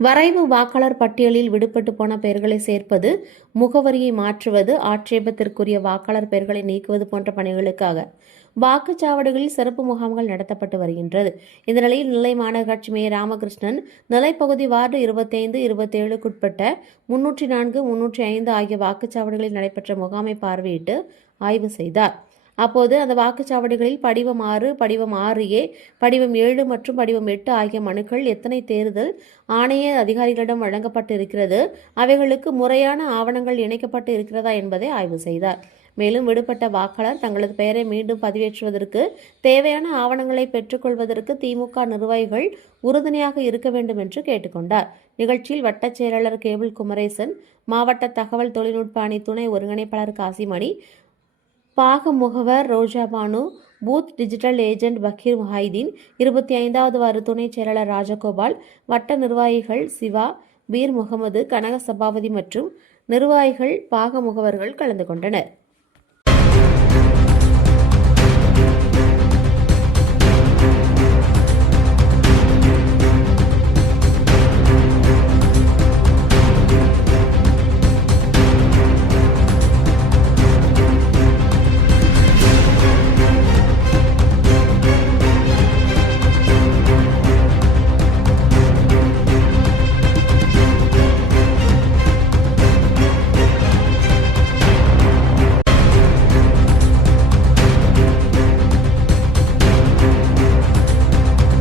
வரைவு வாக்காளர் பட்டியலில் விடுபட்டு போன பெயர்களை சேர்ப்பது, முகவரியை மாற்றுவது, ஆட்சேபத்திற்குரிய வாக்காளர் பெயர்களை நீக்குவது போன்ற பணிகளுக்காக வாக்குச்சாவடிகளில் சிறப்பு முகாம்கள் நடத்தப்பட்டு வருகின்றது. இந்த நிலையில் நெல்லை மாநகராட்சி மேயர் ராமகிருஷ்ணன் நெல்லைப்பகுதி வார்டு 25, 27க்குட்பட்ட 304, 305 ஆகிய வாக்குச்சாவடிகளில் நடைபெற்ற முகாமை பார்வையிட்டு ஆய்வு செய்தார். அப்போது அந்த வாக்குச்சாவடிகளில் படிவம் 6, படிவம் 6A, படிவம் 7 மற்றும் படிவம் 8 ஆகிய மனுக்கள் எத்தனை தேர்தல் ஆணைய அதிகாரிகளிடம் வழங்கப்பட்டு இருக்கிறது, அவைகளுக்கு முறையான ஆவணங்கள் இணைக்கப்பட்டு இருக்கிறதா என்பதை ஆய்வு செய்தார். மேலும் விடுபட்ட வாக்காளர் தங்களது பெயரை மீண்டும் பதிவேற்றுவதற்கு தேவையான ஆவணங்களை பெற்றுக்கொள்வதற்கு திமுக நிர்வாகிகள் உறுதுணையாக இருக்க வேண்டும் என்று கேட்டுக்கொண்டார். நிகழ்ச்சியில் வட்டச் செயலாளர் கேபிள் குமரேசன், மாவட்ட தகவல் தொழில்நுட்ப அணி துணை ஒருங்கிணைப்பாளர் காசிமணி, பாக முகவர் Rojabanu, booth digital agent Pakkir Mohaideen, 25வது வார்டு துணைச் செயலாளர் ராஜகோபால், வட்ட நிர்வாகிகள் சிவா, பீர் முகமது, கனக சபாபதி மற்றும் நிர்வாகிகள், பாக முகவர்கள் கலந்து கொண்டனர்.